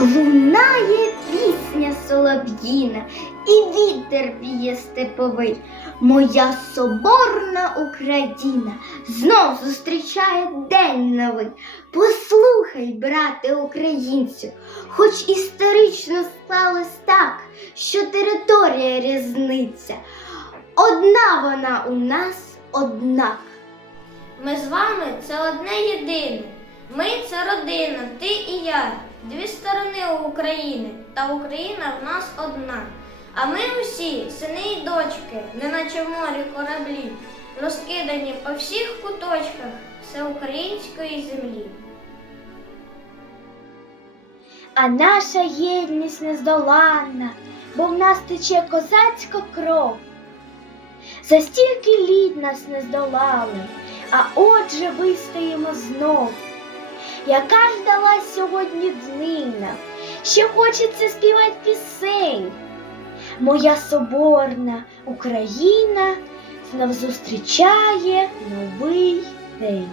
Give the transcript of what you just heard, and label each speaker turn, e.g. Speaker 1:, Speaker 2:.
Speaker 1: Лунає пісня солов'їна, і вітер віє степовий. Моя соборна Україна знов зустрічає день новий. Послухай, брате українцю, хоч історично сталося так, що територія різниця. Одна вона у нас однак.
Speaker 2: Ми з вами це одне єдине. Ми це родина, ти і я, дві сторони України, та Україна в нас одна. А ми усі, сини і дочки, неначе в морі кораблі, розкидані по всіх куточках всеукраїнської землі.
Speaker 3: А наша єдність нездоланна, бо в нас тече козацька кров. За стільки літ нас не здолали, а отже вистоїмо знов. Яка ж дала сьогодні днина, ще хочеться співати пісень. Моя соборна Україна знов зустрічає новий день.